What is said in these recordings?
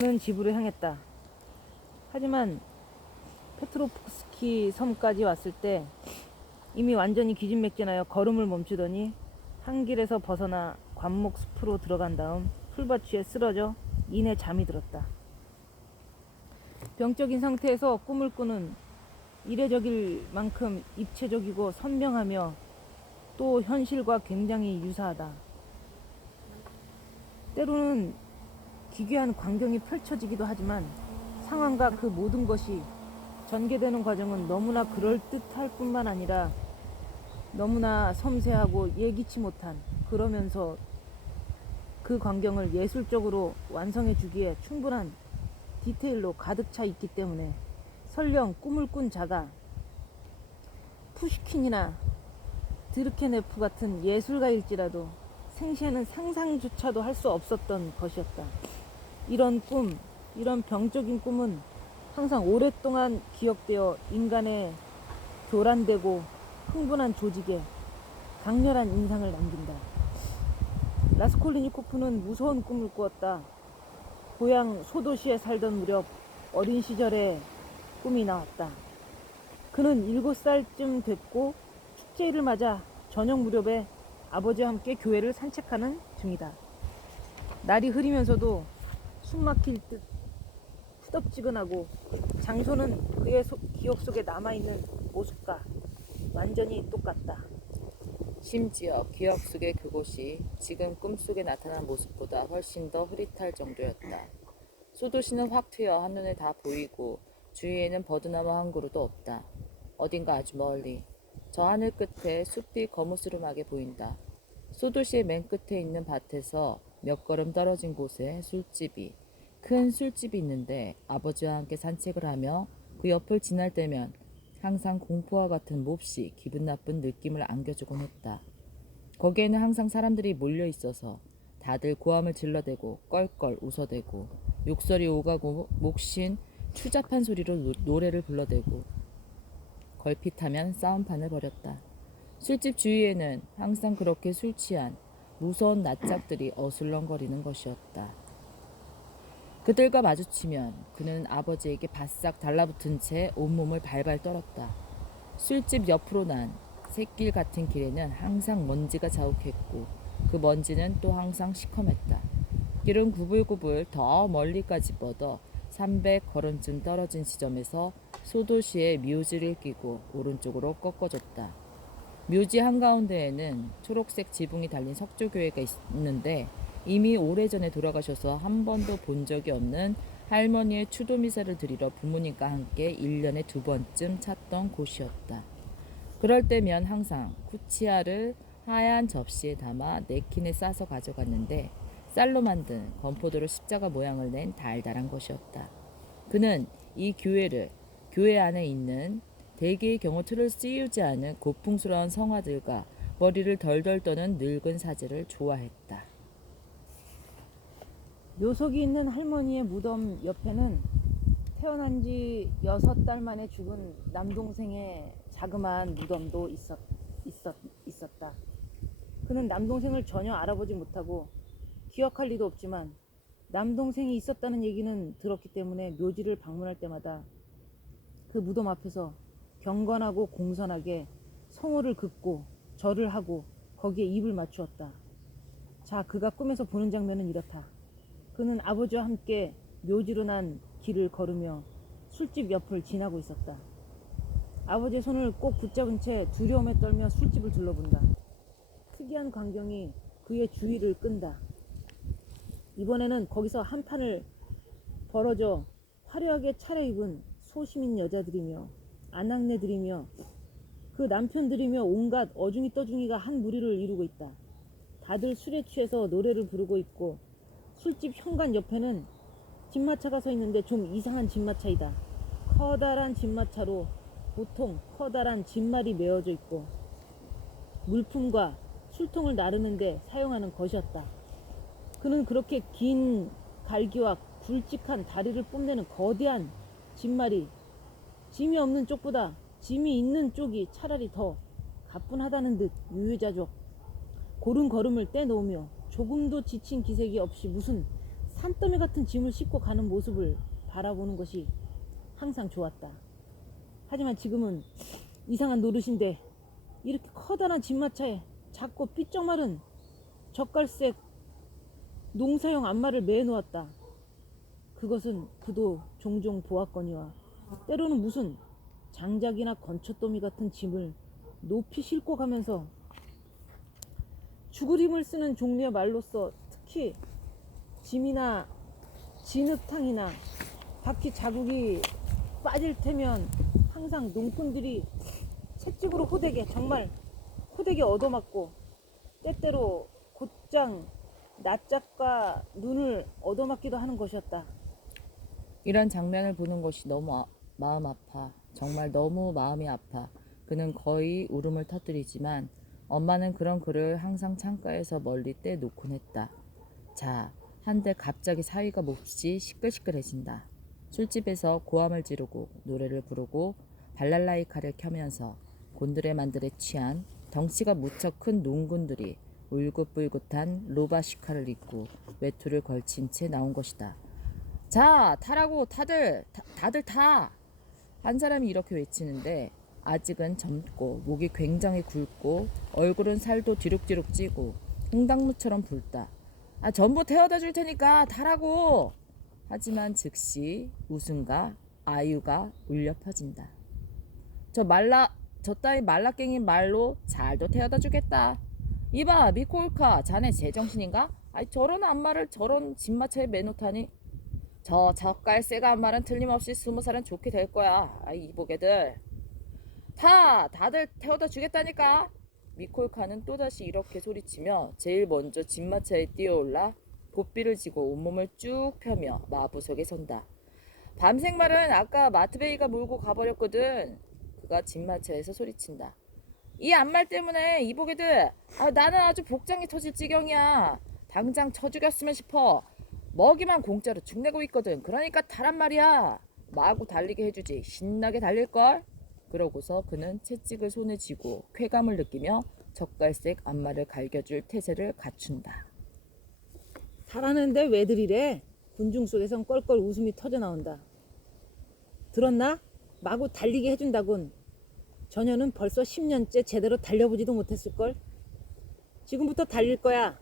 는 집으로 향했다. 하지만 페트로프스키 섬까지 왔을 때 이미 완전히 기진맥진하여 걸음을 멈추더니 한 길에서 벗어나 관목 숲으로 들어간 다음 풀밭 위에 쓰러져 이내 잠이 들었다. 병적인 상태에서 꿈을 꾸는 이례적일 만큼 입체적이고 선명하며 또 현실과 굉장히 유사하다. 때로는 기괴한 광경이 펼쳐지기도 하지만 상황과 그 모든 것이 전개되는 과정은 너무나 그럴듯할 뿐만 아니라 너무나 섬세하고 예기치 못한, 그러면서 그 광경을 예술적으로 완성해 주기에 충분한 디테일로 가득 차 있기 때문에 설령 꿈을 꾼 자가 푸시킨이나 드르케네프 같은 예술가일지라도 생시에는 상상조차도 할 수 없었던 것이었다. 이런 꿈, 이런 병적인 꿈은 항상 오랫동안 기억되어 인간의 교란되고 흥분한 조직에 강렬한 인상을 남긴다. 라스콜리니코프는 무서운 꿈을 꾸었다. 고향 소도시에 살던 무렵 어린 시절에 꿈이 나왔다. 그는 7살쯤 됐고 축제일을 맞아 저녁 무렵에 아버지와 함께 교회를 산책하는 중이다. 날이 흐리면서도 숨막힐 듯 후덥지근하고 장소는 그의 기억 속에 남아있는 모습과 완전히 똑같다. 심지어 기억 속의 그곳이 지금 꿈속에 나타난 모습보다 훨씬 더 흐릿할 정도였다. 소도시는 확 트여 한눈에 다 보이고 주위에는 버드나무 한 그루도 없다. 어딘가 아주 멀리 저 하늘 끝에 숲이 거무스름하게 보인다. 소도시의 맨 끝에 있는 밭에서 몇 걸음 떨어진 곳에 큰 술집이 있는데 아버지와 함께 산책을 하며 그 옆을 지날 때면 항상 공포와 같은 몹시 기분 나쁜 느낌을 안겨주곤 했다. 거기에는 항상 사람들이 몰려 있어서 다들 고함을 질러대고 껄껄 웃어대고 욕설이 오가고 목신 추잡한 소리로 노래를 불러대고 걸핏하면 싸움판을 벌였다. 술집 주위에는 항상 그렇게 술 취한 무서운 낯짝들이 어슬렁거리는 것이었다. 그들과 마주치면 그는 아버지에게 바싹 달라붙은 채 온몸을 발발 떨었다. 술집 옆으로 난 샛길 같은 길에는 항상 먼지가 자욱했고 그 먼지는 또 항상 시커맸다. 길은 구불구불 더 멀리까지 뻗어 300걸음쯤 떨어진 지점에서 소도시의 묘지를 끼고 오른쪽으로 꺾어졌다. 묘지 한가운데에는 초록색 지붕이 달린 석조교회가 있는데 이미 오래전에 돌아가셔서 한 번도 본 적이 없는 할머니의 추도미사를 드리러 부모님과 함께 1년에 2번쯤 찾던 곳이었다. 그럴 때면 항상 쿠치아를 하얀 접시에 담아 네킨에 싸서 가져갔는데 쌀로 만든 건포도로 십자가 모양을 낸 달달한 것이었다. 그는 이 교회 안에 있는 대개의 경우 틀을 씌우지 않은 고풍스러운 성화들과 머리를 덜덜 떠는 늙은 사제를 좋아했다. 묘석이 있는 할머니의 무덤 옆에는 태어난 지 6달 만에 죽은 남동생의 자그마한 무덤도 있었다. 그는 남동생을 전혀 알아보지 못하고 기억할 리도 없지만 남동생이 있었다는 얘기는 들었기 때문에 묘지를 방문할 때마다 그 무덤 앞에서 경건하고 공손하게 성호를 긋고 절을 하고 거기에 입을 맞추었다. 자, 그가 꿈에서 보는 장면은 이렇다. 그는 아버지와 함께 묘지로 난 길을 걸으며 술집 옆을 지나고 있었다. 아버지의 손을 꼭 붙잡은 채 두려움에 떨며 술집을 둘러본다. 특이한 광경이 그의 주의를 끈다. 이번에는 거기서 한 판을 벌어져 화려하게 차려입은 소시민 여자들이며 아낙네들이며 그 남편들이며 온갖 어중이 떠중이가 한 무리를 이루고 있다. 다들 술에 취해서 노래를 부르고 있고 술집 현관 옆에는 진마차가 서 있는데 좀 이상한 진마차이다. 커다란 진마차로 보통 커다란 진말이 메어져 있고 물품과 술통을 나르는데 사용하는 것이었다. 그는 그렇게 긴 갈기와 굵직한 다리를 뽐내는 거대한 진말이 짐이 없는 쪽보다 짐이 있는 쪽이 차라리 더 가뿐하다는 듯 유유자적 고른 걸음을 떼놓으며 조금도 지친 기색이 없이 무슨 산더미 같은 짐을 싣고 가는 모습을 바라보는 것이 항상 좋았다. 하지만 지금은 이상한 노릇인데 이렇게 커다란 짐마차에 작고 삐쩍 마른 젓갈색 농사용 안마를 매 놓았다. 그것은 그도 종종 보았거니와 때로는 무슨 장작이나 건초더미 같은 짐을 높이 싣고 가면서 죽을 힘을 쓰는 종류의 말로써 특히 짐이나 진흙탕이나 바퀴 자국이 빠질 테면 항상 농꾼들이 채찍으로 호되게 정말 호되게 얻어맞고 때때로 곧장 낯짝과 눈을 얻어맞기도 하는 것이었다. 이런 장면을 보는 것이 너무 마음 아파. 정말 너무 마음이 아파. 그는 거의 울음을 터뜨리지만 엄마는 그런 그를 항상 창가에서 멀리 떼놓곤 했다. 자, 한데 갑자기 사위가 몹시 시끌시끌해진다. 술집에서 고함을 지르고 노래를 부르고 발랄라이카를 켜면서 곤드레만드레 취한 덩치가 무척 큰 농군들이 울긋불긋한 로바시카를 입고 외투를 걸친 채 나온 것이다. 자, 타라고 다들 타! 한 사람이 이렇게 외치는데 아직은 젊고 목이 굉장히 굵고 얼굴은 살도 뒤룩뒤룩 찌고 홍당무처럼 붉다. 아, 전부 태워다 줄 테니까 타라고! 하지만 즉시 웃음과 아유가 울려 퍼진다. 저 따위 말라깽이 말로 잘도 태워다 주겠다. 이봐, 미코울카, 자네 제정신인가? 아이, 저런 안마를 저런 집마차에 매놓다니. 저 젓갈새가 안마는 틀림없이 20살은 좋게 될 거야. 아이, 이보게들. 다들 태워다 주겠다니까. 미콜카는 또다시 이렇게 소리치며 제일 먼저 집마차에 뛰어올라 고삐를 지고 온몸을 쭉 펴며 마부석에 선다. 밤생 말은 아까 마트베이가 몰고 가버렸거든. 그가 집마차에서 소리친다. 이 안말 때문에 이보게들, 나는 아주 복장이 터질 지경이야. 당장 쳐 죽였으면 싶어. 먹이만 공짜로 축내고 있거든. 그러니까 타란 말이야. 마구 달리게 해주지. 신나게 달릴걸. 그러고서 그는 채찍을 손에 쥐고 쾌감을 느끼며 젓갈색 안마를 갈겨줄 태세를 갖춘다. 타라는데 왜들 이래? 군중 속에선 껄껄 웃음이 터져나온다. 들었나? 마구 달리게 해준다군. 저녀는 벌써 10년째 제대로 달려보지도 못했을걸? 지금부터 달릴 거야.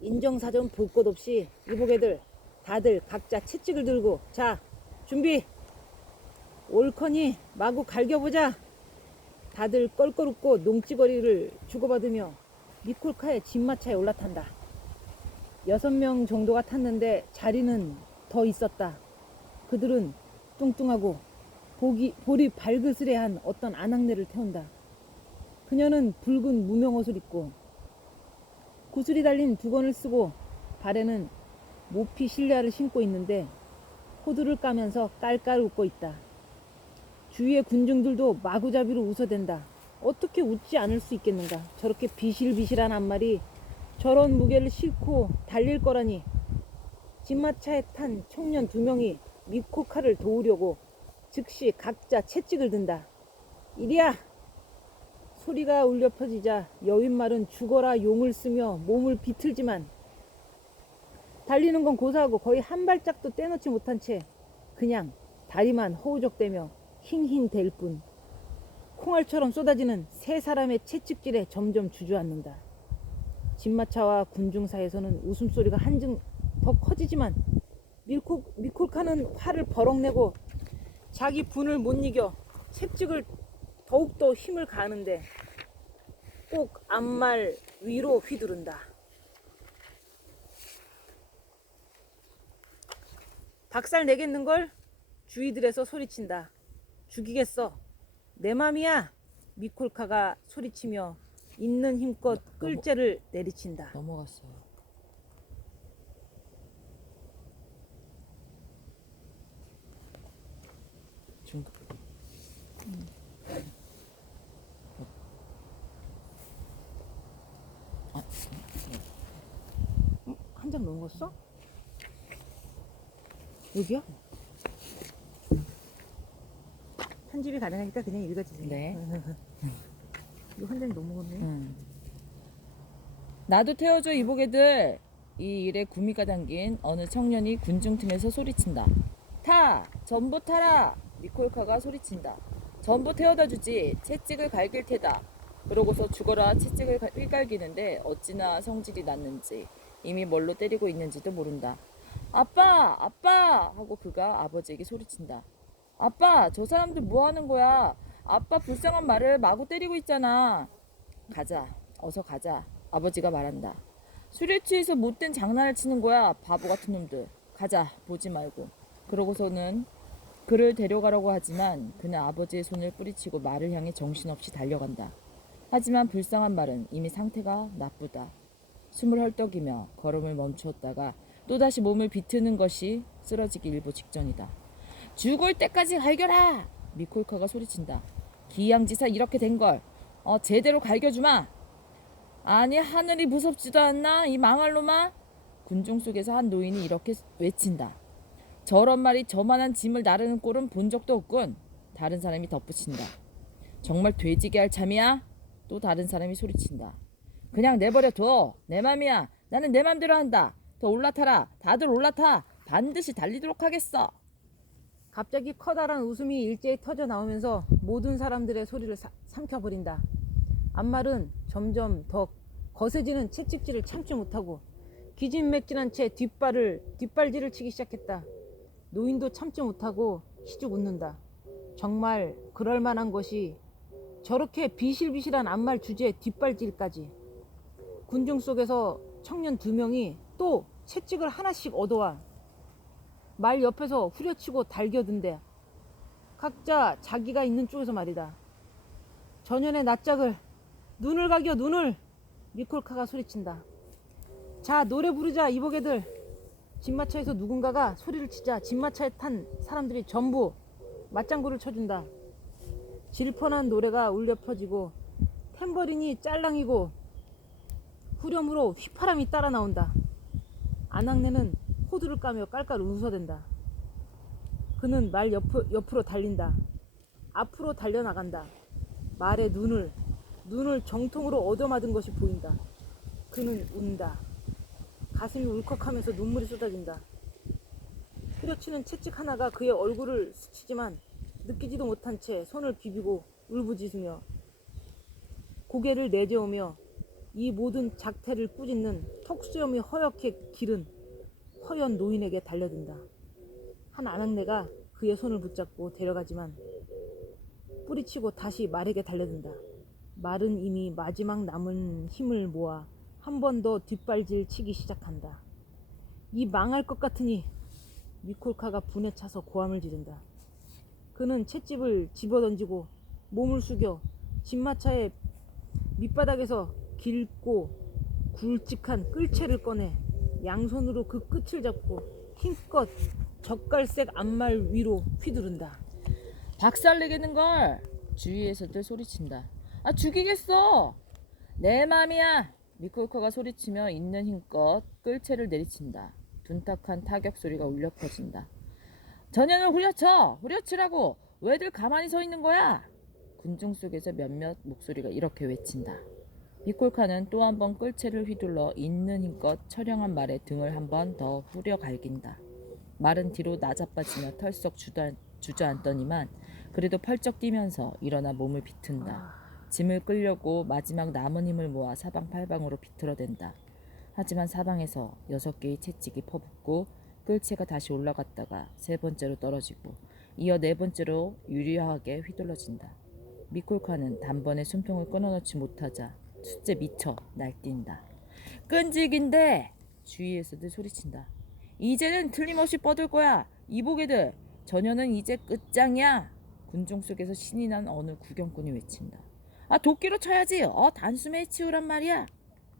인정사정 볼 것 없이 이보게들 다들 각자 채찍을 들고 자, 준비! 옳거니 마구 갈겨보자. 다들 껄껄 웃고 농찌거리를 주고받으며 미콜카의 집마차에 올라탄다. 6명 정도가 탔는데 자리는 더 있었다. 그들은 뚱뚱하고 볼이 발그스레한 어떤 아낙네를 태운다. 그녀는 붉은 무명옷을 입고 구슬이 달린 두건을 쓰고 발에는 모피 실내화를 신고 있는데 호두를 까면서 깔깔 웃고 있다. 주위의 군중들도 마구잡이로 웃어댄다. 어떻게 웃지 않을 수 있겠는가. 저렇게 비실비실한 앞말이 저런 무게를 싣고 달릴 거라니. 집마차에 탄 청년 2명이 미코카를 도우려고 즉시 각자 채찍을 든다. 이리야! 소리가 울려 퍼지자 여윈말은 죽어라 용을 쓰며 몸을 비틀지만 달리는 건 고사하고 거의 한 발짝도 떼놓지 못한 채 그냥 다리만 허우적대며 힝힝댈 뿐. 콩알처럼 쏟아지는 세 사람의 채찍질에 점점 주저앉는다. 집마차와 군중 사이에서는 웃음소리가 한층 더 커지지만 미콜카는 화를 버럭 내고 자기 분을 못 이겨 채찍을 더욱더 힘을 가하는데 꼭 앞말 위로 휘두른다. 박살 내겠는걸? 주위들에서 소리친다. 죽이겠어. 내 맘이야. 미콜카가 소리치며 있는 힘껏 끌째를 내리친다. 넘어갔어요. 중급. 한 장 넘었어? 여기요? 편집이 가능하니까 그냥 읽어주세요. 네. 이거 한 장이 넘어갔네. 나도 태워줘, 이보게들. 이 일에 구미가 당긴 어느 청년이 군중틈에서 소리친다. 타! 전보 타라! 미콜카가 소리친다. 전보 태워다 주지. 채찍을 갈길 테다. 그러고서 죽어라 채찍을 휘갈기는데 어찌나 성질이 났는지 이미 뭘로 때리고 있는지도 모른다. 아빠! 아빠! 하고 그가 아버지에게 소리친다. 아빠! 저 사람들 뭐 하는 거야? 아빠 불쌍한 말을 마구 때리고 있잖아. 가자. 어서 가자. 아버지가 말한다. 술에 취해서 못된 장난을 치는 거야. 바보 같은 놈들. 가자. 보지 말고. 그러고서는 그를 데려가려고 하지만 그는 아버지의 손을 뿌리치고 말을 향해 정신없이 달려간다. 하지만 불쌍한 말은 이미 상태가 나쁘다. 숨을 헐떡이며 걸음을 멈추었다가 또다시 몸을 비트는 것이 쓰러지기 일보 직전이다. 죽을 때까지 갈겨라! 미콜카가 소리친다. 기양지사 이렇게 된걸 제대로 갈겨주마! 아니 하늘이 무섭지도 않나 이 망할 놈아? 군중 속에서 한 노인이 이렇게 외친다. 저런 말이 저만한 짐을 나르는 꼴은 본 적도 없군. 다른 사람이 덧붙인다. 정말 돼지게 할 참이야? 또 다른 사람이 소리친다. 그냥 내버려 둬. 내 맘이야. 나는 내 맘대로 한다. 더 올라타라. 다들 올라타. 반드시 달리도록 하겠어. 갑자기 커다란 웃음이 일제히 터져 나오면서 모든 사람들의 소리를 삼켜버린다. 암말은 점점 더 거세지는 채찍질을 참지 못하고 기진맥진한 채 뒷발질을 치기 시작했다. 노인도 참지 못하고 희죽 웃는다. 정말 그럴 만한 것이 저렇게 비실비실한 암말 주제에 뒷발질까지. 군중 속에서 청년 2명이 또 채찍을 하나씩 얻어와 말 옆에서 후려치고 달겨든대. 각자 자기가 있는 쪽에서 말이다. 전연의 낯짝을 눈을 가겨 눈을. 미콜카가 소리친다. 자 노래 부르자 이보게들. 진마차에서 누군가가 소리를 치자 진마차에 탄 사람들이 전부 맞장구를 쳐준다. 질펀한 노래가 울려 퍼지고 탬버린이 짤랑이고 후렴으로 휘파람이 따라 나온다. 안악내는 호두를 까며 깔깔 웃어댄다. 그는 말 옆으로 달린다. 앞으로 달려나간다. 말에 눈을 정통으로 얻어맞은 것이 보인다. 그는 운다. 가슴이 울컥하면서 눈물이 쏟아진다. 후려치는 채찍 하나가 그의 얼굴을 스치지만 느끼지도 못한 채 손을 비비고 울부짖으며 고개를 내저으며 이 모든 작태를 꾸짖는 턱수염이 허옇게 기른 허연 노인에게 달려든다. 한 아낙네가 그의 손을 붙잡고 데려가지만 뿌리치고 다시 말에게 달려든다. 말은 이미 마지막 남은 힘을 모아 한 번 더 뒷발질 치기 시작한다. 이 망할 것 같으니. 미콜카가 분에 차서 고함을 지른다. 그는 찻집을 집어던지고 몸을 숙여 진마차의 밑바닥에서 길고 굵직한 끌채를 꺼내 양손으로 그 끝을 잡고 힘껏 젓갈색 앞말 위로 휘두른다. 박살내겠는걸. 주위에서들 소리친다. 아 죽이겠어. 내 맘이야. 미콜카가 소리치며 있는 힘껏 끌채를 내리친다. 둔탁한 타격 소리가 울려 퍼진다. 전현을 후려치라고. 왜들 가만히 서 있는 거야? 군중 속에서 몇몇 목소리가 이렇게 외친다. 미콜카는 또 한 번 끌채를 휘둘러 있는 힘껏 처량한 말의 등을 한 번 더 후려 갈긴다. 말은 뒤로 나자빠지며 털썩 주저앉더니만 그래도 펄쩍 뛰면서 일어나 몸을 비튼다. 짐을 끌려고 마지막 남은 힘을 모아 사방팔방으로 비틀어댄다. 하지만 사방에서 6개의 채찍이 퍼붓고 끌채가 다시 올라갔다가 3번째로 떨어지고 이어 4번째로 유리하게 휘둘러진다. 미콜카는 단번에 숨통을 끊어놓지 못하자 숫제 미쳐 날뛴다. 끈질긴데. 주위에서들 소리친다. 이제는 틀림없이 뻗을 거야. 이보게들. 전혀는 이제 끝장이야. 군중 속에서 신이 난 어느 구경꾼이 외친다. 아 도끼로 쳐야지. 단숨에 치우란 말이야.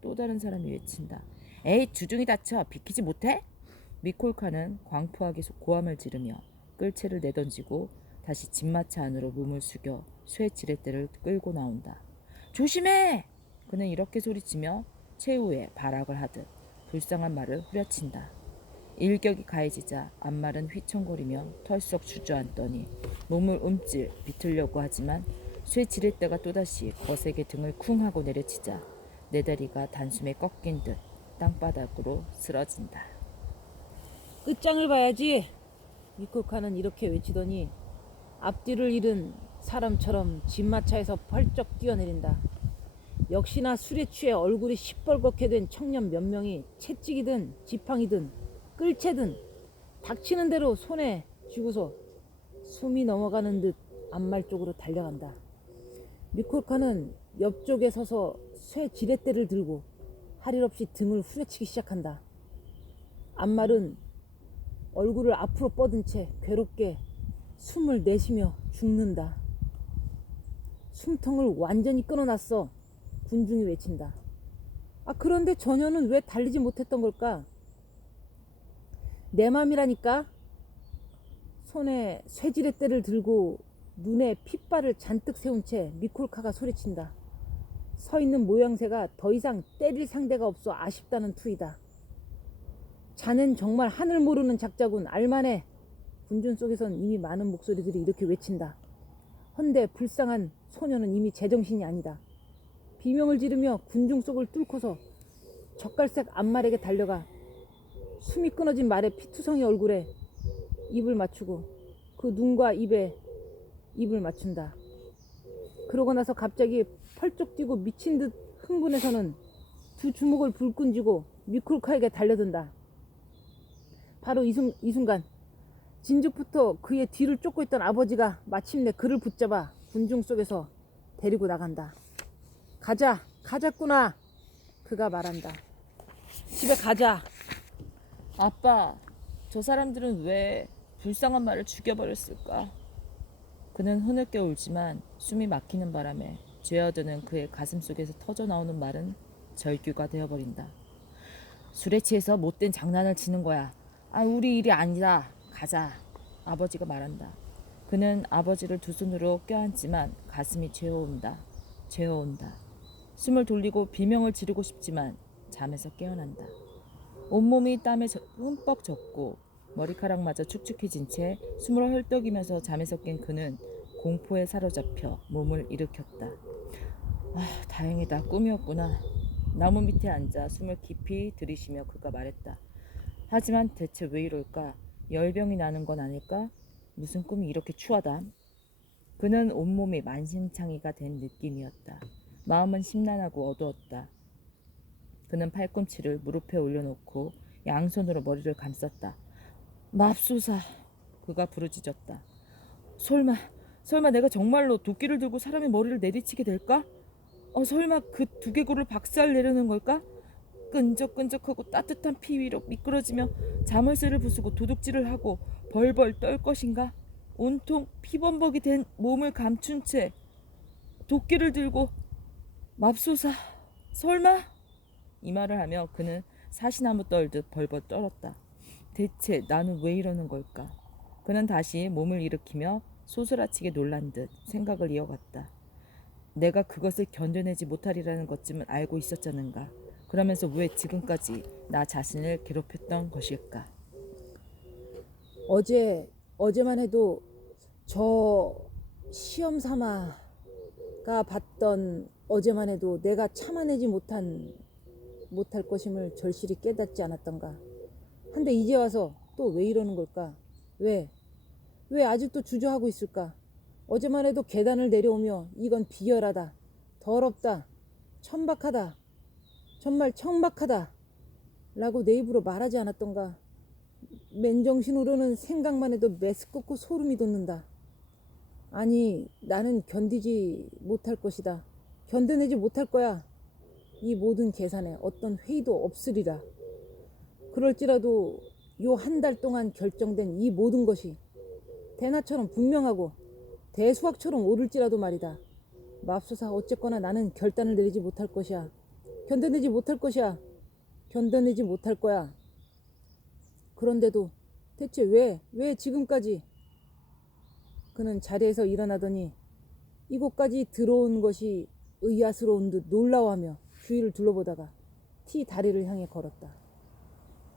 또 다른 사람이 외친다. 에이 주둥이 다쳐. 비키지 못해? 미콜카는 광포하게 고함을 지르며 끌채를 내던지고 다시 진마차 안으로 몸을 숙여 쇠 지렛대를 끌고 나온다. 조심해! 그는 이렇게 소리치며 최후에 발악을 하듯 불쌍한 말을 후려친다. 일격이 가해지자 앞말은 휘청거리며 털썩 주저앉더니 몸을 움찔 비틀려고 하지만 쇠 지렛대가 또다시 거세게 등을 쿵 하고 내려치자 내 다리가 단숨에 꺾인 듯 땅바닥으로 쓰러진다. 끝장을 봐야지. 미콜카는 이렇게 외치더니 앞뒤를 잃은 사람처럼 진마차에서 펄쩍 뛰어내린다. 역시나 술에 취해 얼굴이 시뻘겋게 된 청년 몇 명이 채찍이든 지팡이든 끌채든 닥치는 대로 손에 쥐고서 숨이 넘어가는 듯 앞말 쪽으로 달려간다. 미콜카는 옆쪽에 서서 쇠 지렛대를 들고 할 일 없이 등을 후려치기 시작한다. 앞말은 얼굴을 앞으로 뻗은 채 괴롭게 숨을 내쉬며 죽는다. 숨통을 완전히 끊어놨어. 군중이 외친다. 그런데 전혀는 왜 달리지 못했던 걸까? 내 맘이라니까. 손에 쇠지렛대를 들고 눈에 핏발을 잔뜩 세운 채 미콜카가 소리친다. 서 있는 모양새가 더 이상 때릴 상대가 없어 아쉽다는 투이다. 자넨 정말 하늘 모르는 작자군. 알만해. 군중 속에선 이미 많은 목소리들이 이렇게 외친다. 헌데 불쌍한 소녀는 이미 제정신이 아니다. 비명을 지르며 군중 속을 뚫고서 젓갈색 앞말에게 달려가 숨이 끊어진 말의 피투성이 얼굴에 입을 맞추고 그 눈과 입에 입을 맞춘다. 그러고 나서 갑자기 펄쩍 뛰고 미친 듯 흥분해서는 두 주먹을 불끈 쥐고 미콜카에게 달려든다. 바로 이 순간 진즉부터 그의 뒤를 쫓고 있던 아버지가 마침내 그를 붙잡아 군중 속에서 데리고 나간다. 가자꾸나. 그가 말한다. 집에 가자. 아빠, 저 사람들은 왜 불쌍한 말을 죽여버렸을까? 그는 흐느껴 울지만 숨이 막히는 바람에 죄어드는 그의 가슴 속에서 터져나오는 말은 절규가 되어버린다. 술에 취해서 못된 장난을 치는 거야. 우리 일이 아니다. 가자. 아버지가 말한다. 그는 아버지를 두 손으로 껴안지만 가슴이 죄어온다. 숨을 돌리고 비명을 지르고 싶지만 잠에서 깨어난다. 온몸이 땀에 흠뻑 젖고 머리카락마저 축축해진 채 숨을 헐떡이면서 잠에서 깬 그는 공포에 사로잡혀 몸을 일으켰다. 다행이다. 꿈이었구나. 나무 밑에 앉아 숨을 깊이 들이쉬며 그가 말했다. 하지만 대체 왜 이럴까? 열병이 나는 건 아닐까? 무슨 꿈이 이렇게 추하다. 그는 온몸이 만신창이가 된 느낌이었다. 마음은 심란하고 어두웠다. 그는 팔꿈치를 무릎에 올려놓고 양손으로 머리를 감쌌다. 맙소사. 그가 부르짖었다. 설마 내가 정말로 도끼를 들고 사람의 머리를 내리치게 될까? 설마 그 두개골을 박살내려는 걸까? 끈적끈적하고 따뜻한 피 위로 미끄러지며 자물쇠를 부수고 도둑질을 하고 벌벌 떨 것인가? 온통 피범벅이 된 몸을 감춘 채 도끼를 들고 맙소사. 설마? 이 말을 하며 그는 사시나무 떨듯 벌벌 떨었다. 대체 나는 왜 이러는 걸까? 그는 다시 몸을 일으키며 소스라치게 놀란 듯 생각을 이어갔다. 내가 그것을 견뎌내지 못하리라는 것쯤은 알고 있었잖은가. 그러면서 왜 지금까지 나 자신을 괴롭혔던 것일까? 어제만 해도 저 시험 삼아가 봤던 어제만 해도 내가 참아내지 못할 것임을 절실히 깨닫지 않았던가. 한데 이제 와서 또 왜 이러는 걸까? 왜 아직도 주저하고 있을까? 어제만 해도 계단을 내려오며 이건 비열하다, 더럽다, 천박하다, 정말 청박하다 라고 내 입으로 말하지 않았던가. 맨정신으로는 생각만 해도 메스껍고 소름이 돋는다. 아니, 나는 견디지 못할 것이다. 견뎌내지 못할 거야. 이 모든 계산에 어떤 회의도 없으리라. 그럴지라도 요 한 달 동안 결정된 이 모든 것이 대나처럼 분명하고 대수학처럼 오를지라도 말이다. 맙소사. 어쨌거나 나는 결단을 내리지 못할 것이야. 견뎌내지 못할 것이야. 견뎌내지 못할 거야. 그런데도 대체 왜 지금까지? 그는 자리에서 일어나더니 이곳까지 들어온 것이 의아스러운 듯 놀라워하며 주위를 둘러보다가 티 다리를 향해 걸었다.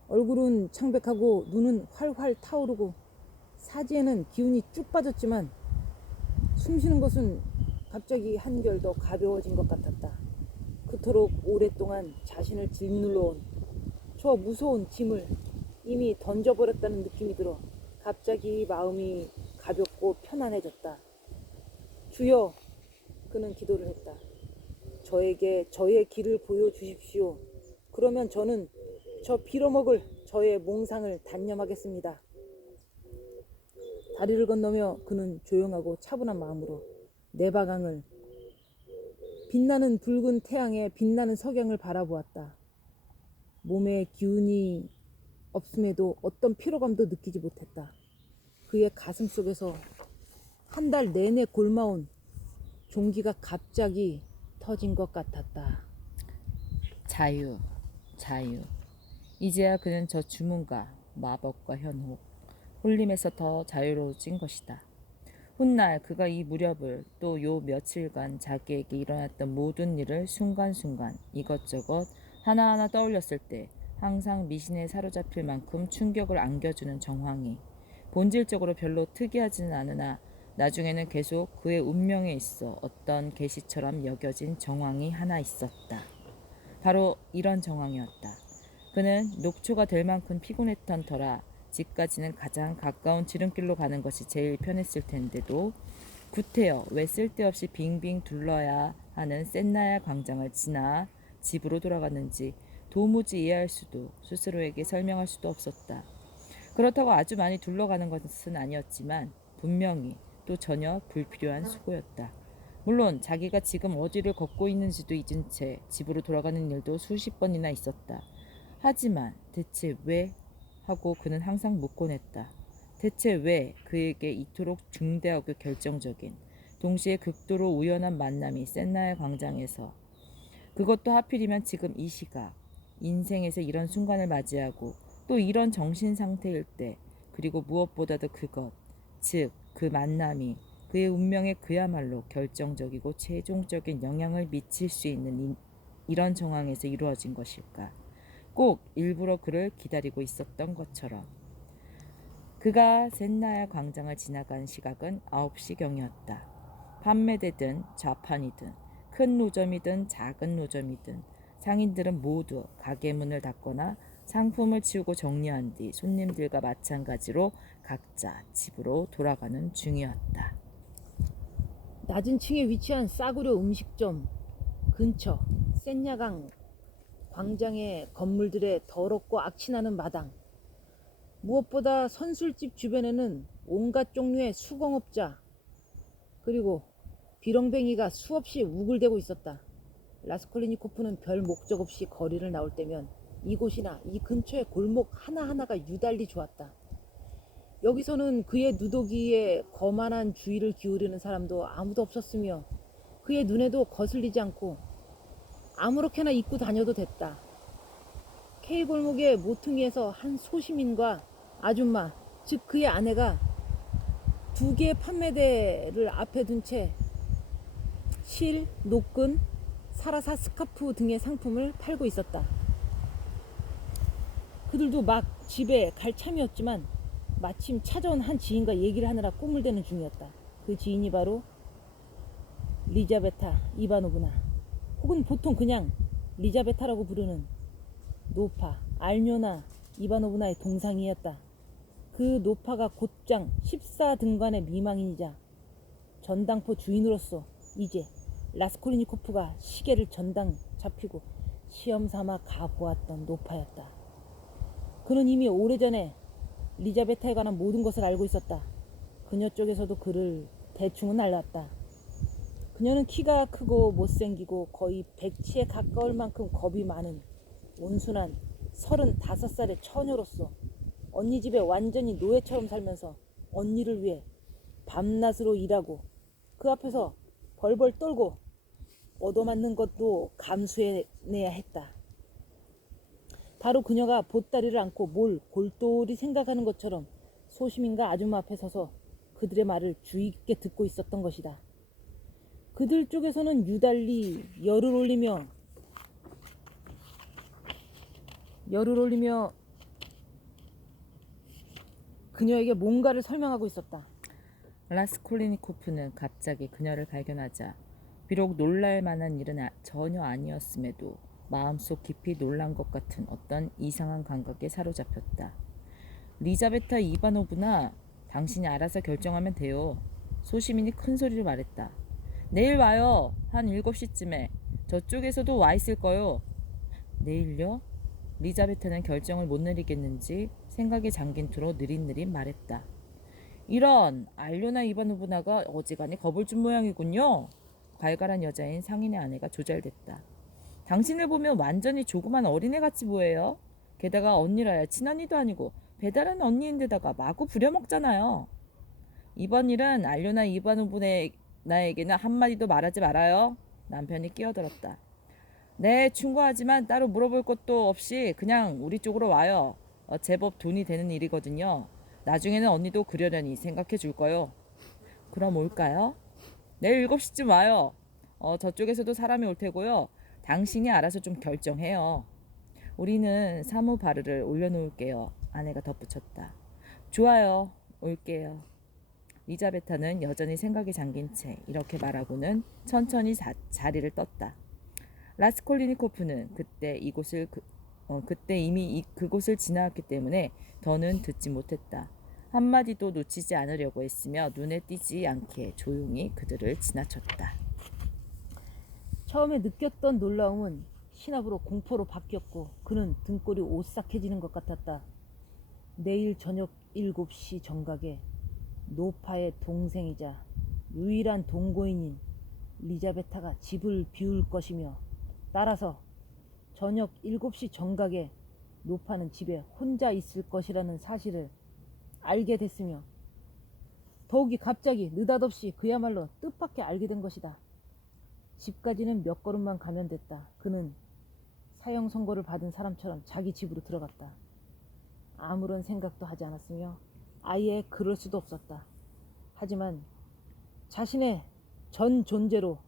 얼굴은 창백하고 눈은 활활 타오르고 사지에는 기운이 쭉 빠졌지만 숨쉬는 것은 갑자기 한결 더 가벼워진 것 같았다. 그토록 오랫동안 자신을 짓눌러온 저 무서운 짐을 이미 던져버렸다는 느낌이 들어 갑자기 마음이 가볍고 편안해졌다. 주여, 그는 기도를 했다. 저에게 저의 길을 보여주십시오. 그러면 저는 저 빌어먹을 저의 몽상을 단념하겠습니다. 다리를 건너며 그는 조용하고 차분한 마음으로 네바강을 빛나는 붉은 태양의 빛나는 석양을 바라보았다. 몸에 기운이 없음에도 어떤 피로감도 느끼지 못했다. 그의 가슴 속에서 한 달 내내 골마온 종기가 갑자기 터진 것 같았다. 자유, 자유. 이제야 그는 저 주문과 마법과 현혹, 홀림에서 더 자유로워진 것이다. 훗날 그가 이 무렵을 또 요 며칠간 자기에게 일어났던 모든 일을 순간순간 이것저것 하나하나 떠올렸을 때 항상 미신에 사로잡힐 만큼 충격을 안겨주는 정황이 본질적으로 별로 특이하지는 않으나 나중에는 계속 그의 운명에 있어 어떤 계시처럼 여겨진 정황이 하나 있었다. 바로 이런 정황이었다. 그는 녹초가 될 만큼 피곤했던 터라 집까지는 가장 가까운 지름길로 가는 것이 제일 편했을 텐데도 구태여 왜 쓸데없이 빙빙 둘러야 하는 센나야 광장을 지나 집으로 돌아갔는지 도무지 이해할 수도 스스로에게 설명할 수도 없었다. 그렇다고 아주 많이 둘러가는 것은 아니었지만 분명히 또 전혀 불필요한 수고였다. 물론 자기가 지금 어디를 걷고 있는지도 잊은 채 집으로 돌아가는 일도 수십 번이나 있었다. 하지만 대체 왜? 하고 그는 항상 묻곤 했다. 대체 왜 그에게 이토록 중대하고 결정적인 동시에 극도로 우연한 만남이 센나의 광장에서 그것도 하필이면 지금 이 시각 인생에서 이런 순간을 맞이하고 또 이런 정신 상태일 때 그리고 무엇보다도 그것 즉 그 만남이 그의 운명에 그야말로 결정적이고 최종적인 영향을 미칠 수 있는 이런 정황에서 이루어진 것일까? 꼭 일부러 그를 기다리고 있었던 것처럼. 그가 셋나야 광장을 지나간 시각은 9시경이었다. 판매되든 좌판이든 큰 노점이든 작은 노점이든 상인들은 모두 가게 문을 닫거나 상품을 치우고 정리한 뒤 손님들과 마찬가지로 각자 집으로 돌아가는 중이었다. 낮은 층에 위치한 싸구려 음식점 근처 센야강 광장의 건물들의 더럽고 악취나는 마당, 무엇보다 선술집 주변에는 온갖 종류의 수공업자 그리고 비렁뱅이가 수없이 우글대고 있었다. 라스콜리니코프는 별 목적 없이 거리를 나올 때면 이곳이나 이 근처의 골목 하나하나가 유달리 좋았다. 여기서는 그의 누더기에 거만한 주의를 기울이는 사람도 아무도 없었으며 그의 눈에도 거슬리지 않고 아무렇게나 입고 다녀도 됐다. K골목의 모퉁이에서 한 소시민과 아줌마, 즉 그의 아내가 두 개의 판매대를 앞에 둔 채 실, 노끈, 사라사 스카프 등의 상품을 팔고 있었다. 그들도 막 집에 갈 참이었지만 마침 찾아온 한 지인과 얘기를 하느라 꿈을 대는 중이었다. 그 지인이 바로 리자베타 이바노브나, 혹은 보통 그냥 리자베타라고 부르는 노파 알뇨나 이바노브나의 동상이었다. 그 노파가 곧장 14등간의 미망인이자 전당포 주인으로서 이제 라스콜리니코프가 시계를 전당 잡히고 시험삼아 가보았던 노파였다. 그는 이미 오래전에 리자베타에 관한 모든 것을 알고 있었다. 그녀 쪽에서도 그를 대충은 알았다. 그녀는 키가 크고 못생기고 거의 백치에 가까울 만큼 겁이 많은 온순한 35살의 처녀로서 언니 집에 완전히 노예처럼 살면서 언니를 위해 밤낮으로 일하고 그 앞에서 벌벌 떨고 얻어맞는 것도 감수해내야 했다. 바로 그녀가 보따리를 안고 뭘 골똘히 생각하는 것처럼 소시민과 아줌마 앞에 서서 그들의 말을 주의 깊게 듣고 있었던 것이다. 그들 쪽에서는 유달리 열을 올리며 그녀에게 뭔가를 설명하고 있었다. 라스콜리니코프는 갑자기 그녀를 발견하자 비록 놀랄 만한 일은 전혀 아니었음에도 마음속 깊이 놀란 것 같은 어떤 이상한 감각에 사로잡혔다. 리자베타 이바노브나, 당신이 알아서 결정하면 돼요. 소시민이 큰 소리로 말했다. 내일 와요. 한 7시쯤에. 저쪽에서도 와 있을 거요. 내일요? 리자베타는 결정을 못 내리겠는지 생각에 잠긴 투로 느릿느릿 말했다. 이런, 알료나 이바노브나가 어지간히 겁을 준 모양이군요. 갈갈한 여자인 상인의 아내가 조잘됐다. 당신을 보면 완전히 조그만 어린애같이 보여요. 게다가 언니라야 친언니도 아니고 배달하는 언니인데다가 마구 부려먹잖아요. 이번 일은 알료나 이바노브나에게는 한마디도 말하지 말아요. 남편이 끼어들었다. 네, 충고하지만 따로 물어볼 것도 없이 그냥 우리 쪽으로 와요. 제법 돈이 되는 일이거든요. 나중에는 언니도 그러려니 생각해 줄 거요. 그럼 올까요? 내일 7시쯤 와요. 저쪽에서도 사람이 올 테고요. 당신이 알아서 좀 결정해요. 우리는 사무바르를 올려놓을게요. 아내가 덧붙였다. 좋아요. 올게요. 리자베타는 여전히 생각에 잠긴 채 이렇게 말하고는 천천히 자리를 떴다. 라스콜리니코프는 그때 이미 그곳을 지나왔기 때문에 더는 듣지 못했다. 한마디도 놓치지 않으려고 했으며 눈에 띄지 않게 조용히 그들을 지나쳤다. 처음에 느꼈던 놀라움은 신압으로 공포로 바뀌었고 그는 등골이 오싹해지는 것 같았다. 내일 저녁 7시 정각에 노파의 동생이자 유일한 동거인인 리자베타가 집을 비울 것이며 따라서 저녁 7시 정각에 노파는 집에 혼자 있을 것이라는 사실을 알게 됐으며 더욱이 갑자기 느닷없이 그야말로 뜻밖의 알게 된 것이다. 집까지는 몇 걸음만 가면 됐다. 그는 사형 선고를 받은 사람처럼 자기 집으로 들어갔다. 아무런 생각도 하지 않았으며 아예 그럴 수도 없었다. 하지만 자신의 전 존재로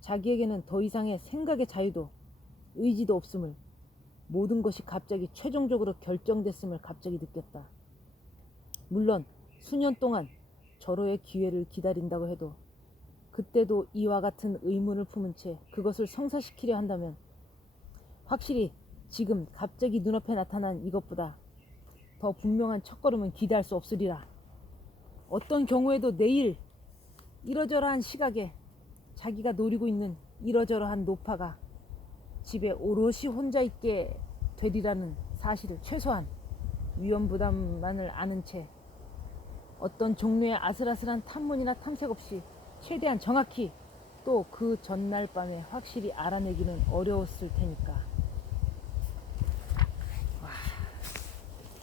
자기에게는 더 이상의 생각의 자유도 의지도 없음을, 모든 것이 갑자기 최종적으로 결정됐음을 갑자기 느꼈다. 물론 수년 동안 절호의 기회를 기다린다고 해도 그때도 이와 같은 의문을 품은 채 그것을 성사시키려 한다면 확실히 지금 갑자기 눈앞에 나타난 이것보다 더 분명한 첫걸음은 기대할 수 없으리라. 어떤 경우에도 내일 이러저러한 시각에 자기가 노리고 있는 이러저러한 노파가 집에 오롯이 혼자 있게 되리라는 사실을 최소한 위험부담만을 아는 채 어떤 종류의 아슬아슬한 탐문이나 탐색 없이 최대한 정확히 또 그 전날 밤에 확실히 알아내기는 어려웠을 테니까.